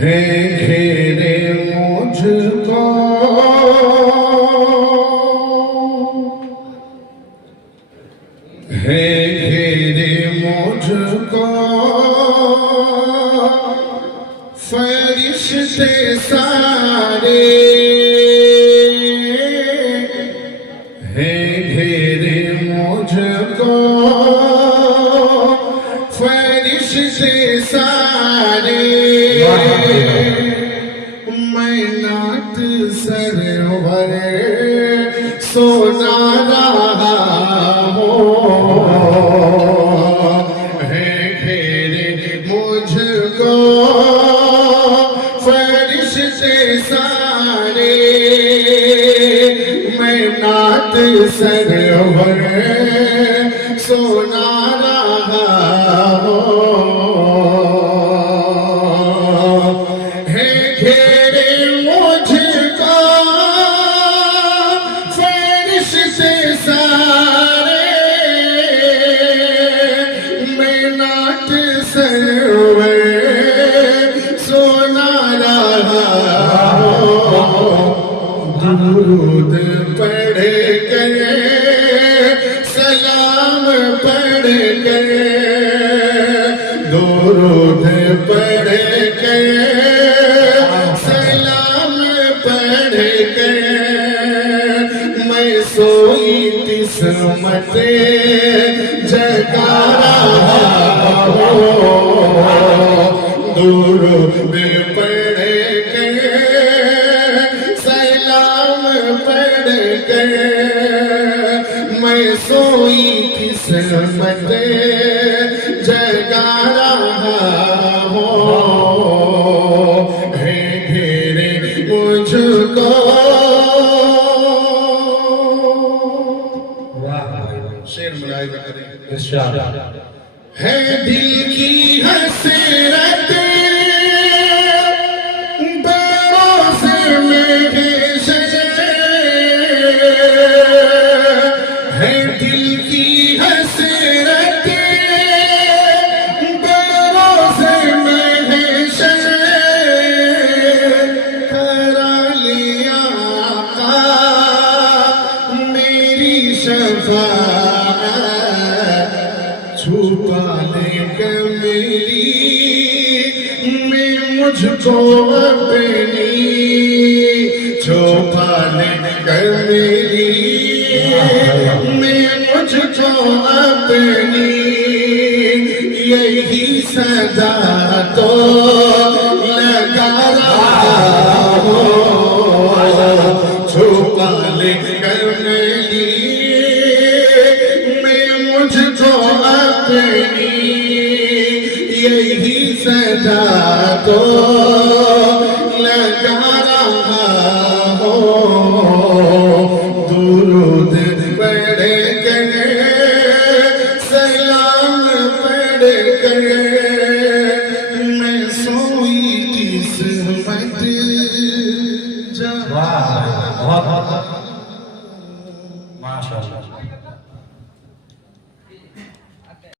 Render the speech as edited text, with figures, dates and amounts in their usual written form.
है घेरे मुझको है घेरे मुझको फरिश्ते सारे है घेरे मुझको फरिश्ते सारे मैं नात सरवर सोना रहा हूँ है घेरे मुझको फरिश्ते सारे मैं नात सरवर सोना रहा हूँ है घेरे मुझको फरिश्ते सारे मैं नात सरवर सोना रहा हूँ दुरूद पढ़ कर सलाम पढ़ कर दुरूद पढ़ कर सलाम पढ़ कर मैं सोई किस्मत जगा रहा हूँ दुरूद पढ़ कर सलाम पढ़ कर मैं सोई किस्मत जगा रहा हूँ है घेरे मुझको शेर मुलाहिजा करें है दिल की हसरत बरोस में है दिल की हसरत बरोस में करा लिया आका मेरी शफाअत छुपा ले कमली में मुझको अपनी छुपा ले कमली में मुझको अपनी यही सदा तो लगा रहा हूँ छुपा ले कमली में मुझको अपनी यही सदा तो लगा रहा हूँ दुरूद पढ़ कर सलाम पढ़ कर मैं सोई किस्मत